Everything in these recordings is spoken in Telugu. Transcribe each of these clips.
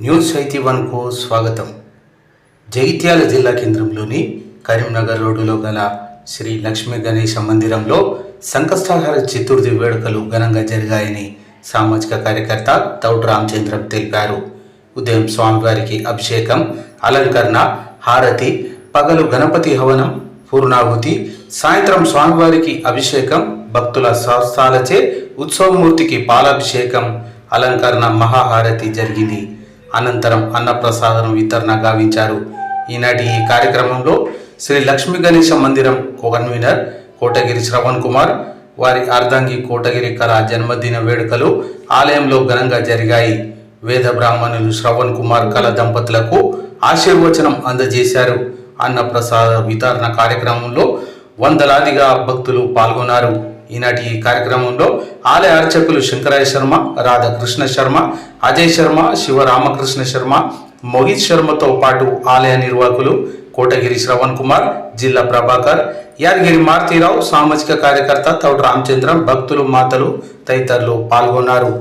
న్యూస్ ఎయిటీ వన్కు స్వాగతం. జగిత్యాల జిల్లా కేంద్రంలోని కరీంనగర్ రోడ్డులో గల శ్రీ లక్ష్మీ గణేశ మందిరంలో సంకష్టాహార చతుర్థి వేడుకలు ఘనంగా జరిగాయని సామాజిక కార్యకర్త తౌడు రామచంద్రం తెలిపారు. ఉదయం స్వామివారికి అభిషేకం అలంకరణ హారతి పగలు గణపతి హవనం పూర్ణాహుతి సాయంత్రం స్వామివారికి అభిషేకం భక్తుల స్వస్థాలచే ఉత్సవమూర్తికి పాలాభిషేకం అలంకరణ మహాహారతి జరిగింది. అనంతరం అన్నప్రసాదం వితరణ గావించారు. ఈనాటి ఈ కార్యక్రమంలో శ్రీ లక్ష్మీ గణేశ మందిరం కన్వీనర్ కోటగిరి శ్రవణ్ కుమార్ వారి అర్ధాంగి కోటగిరి కళ జన్మదిన వేడుకలు ఆలయంలో ఘనంగా జరిగాయి. వేద బ్రాహ్మణులు శ్రవణ్ కుమార్ కళ దంపతులకు ఆశీర్వచనం అందజేశారు. అన్నప్రసాద వితరణ కార్యక్రమంలో వందలాదిగా భక్తులు పాల్గొన్నారు. ఈనాటి ఈ కార్యక్రమంలో ఆలయ అర్చకులు శంకరాయ శర్మ రాధాకృష్ణ శర్మ అజయ్ శర్మ శివరామకృష్ణ శర్మ మోహిత్ శర్మతో పాటు ఆలయ నిర్వాహకులు కోటగిరి శ్రవణ్ కుమార్ జిల్లా ప్రభాకర్ యాదగిరి మారుతీరావు సామాజిక కార్యకర్త తౌడు రామచంద్రం భక్తులు మాతలు తదితరులు పాల్గొన్నారు.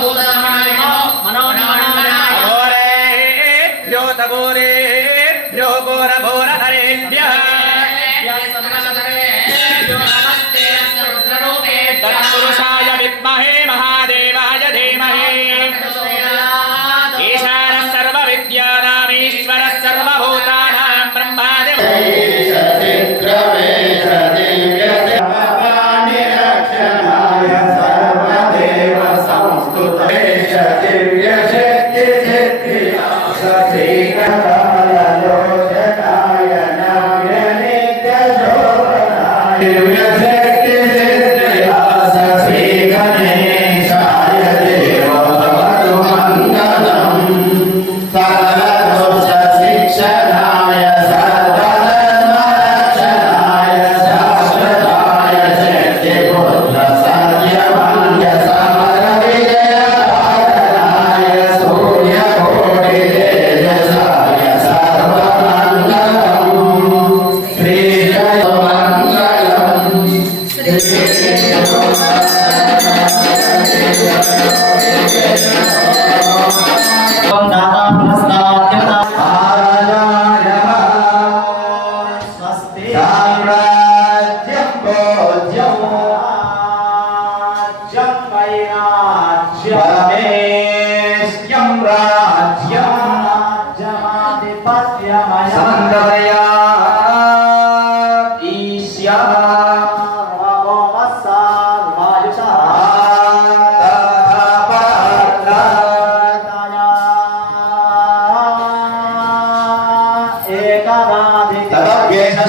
నమః సర్వభూతనాయ నమో మనోన్మనాయ ఘోరేభ్యో తఘోరేభ్యో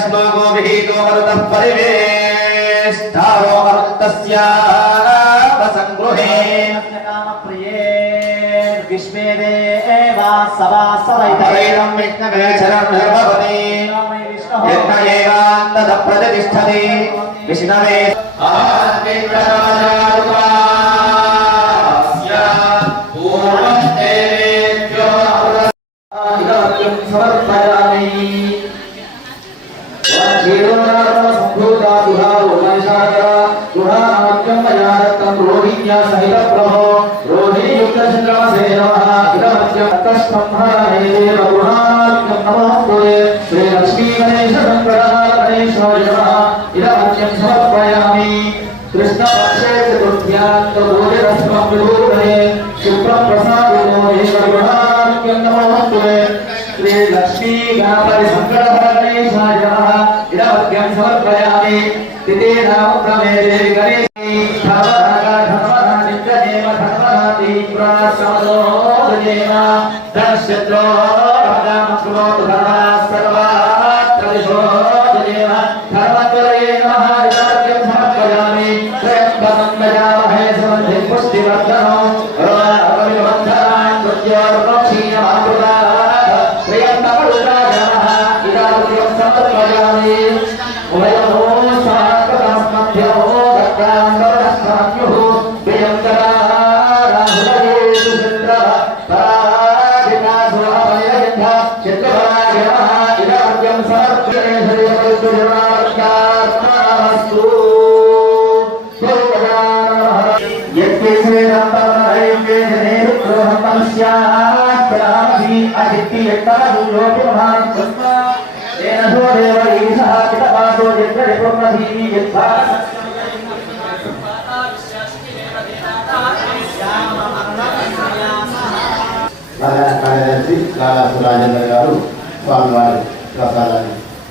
श्लोको विहितो मरुतः परिवेष्टारो मरुतस्यापसङ्गृहे परैरं विष्णवे शरणं भवति यज्ञ एवान्तदप्रतिष्ठति विष्णवे पूर्वं देवेभ्यो अमृतं समर्पयामि కృష్ణపక్షే చతుర్థ్యాంతోజరస్మం విభూతనే శుక్రం ప్రసాదో ఈశ్వరుణాఖ్యం నమోస్తుతే గణపతి సంకటహరణేశాయ నమః సమర్పయామి తితే నామ ప్రమే గణే देव दशत्रो भगवतो भगवान् सर्वात्र विशोध देव धर्मत्वरे नमः विदर्भ्यं समर्पयामि त्र्यम्बकं गजामहे सुगन्धि पुष्टिवर्धनो रोगाविबन्धनान् कृत्योर्मक्षीयमामृताः त्र्यम्बकरुद्राजनः इदानीं समर्पयामि उभयोः కార్యదర్శి కాళాసు రాజేంద్ర గారు స్వామివారి ప్రసాదాన్ని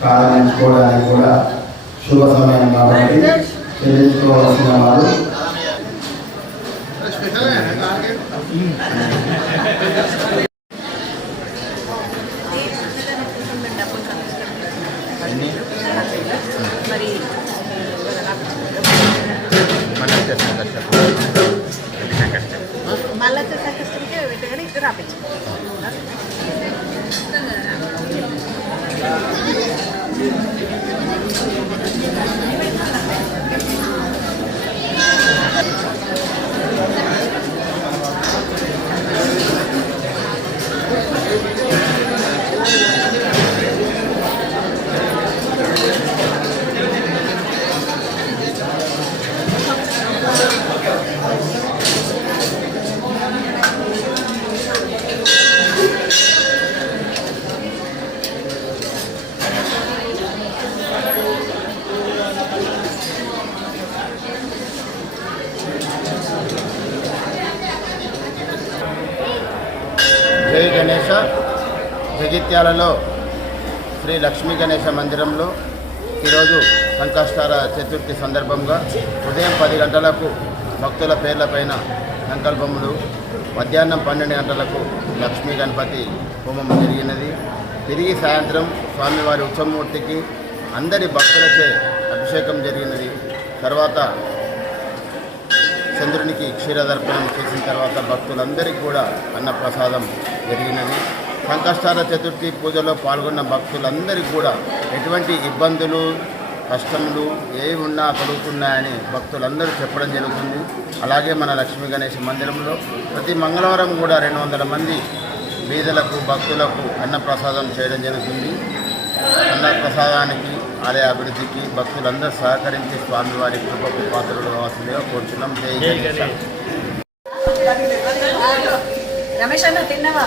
ప్రారంభించుకోవడానికి కూడా శుభ సమయం కాబట్టి చెల్లించుకోవాల్సిన వారు. మళ్ళీ సంకష్టంకే పెట్టగానే ఇక్కడ రాపించు జై జగిత్యాలలో శ్రీ లక్ష్మీ గణేశ మందిరంలో ఈరోజు సంకష్టార చతుర్థి సందర్భంగా ఉదయం పది గంటలకు భక్తుల పేర్లపైన సంకల్పములు మధ్యాహ్నం పన్నెండు గంటలకు లక్ష్మీ గణపతి హోమం జరిగినది. తిరిగి సాయంత్రం స్వామివారి ఉత్సవమూర్తికి అందరి భక్తులచే అభిషేకం జరిగినది. తర్వాత చంద్రునికి క్షీరదర్పణం చేసిన తర్వాత భక్తులందరికీ కూడా అన్నప్రసాదం జరిగినది. సంకష్టాల చతుర్థి పూజలో పాల్గొన్న భక్తులందరికీ కూడా ఎటువంటి ఇబ్బందులు కష్టములు ఏవి ఉన్నా కలుగుతున్నాయని భక్తులందరూ చెప్పడం జరుగుతుంది. అలాగే మన లక్ష్మీ గణేష్ మందిరంలో ప్రతి మంగళవారం కూడా రెండు వందల మంది బీదలకు భక్తులకు అన్నప్రసాదం చేయడం జరుగుతుంది. అన్నప్రసాదానికి ఆలయ అభివృద్ధికి భక్తులందరూ సహకరించి స్వామివారి కృపకు పాత్రలు కావాల్సిందిగా కోరుచున్నాం. రమేష్ అన్న తిన్నావా?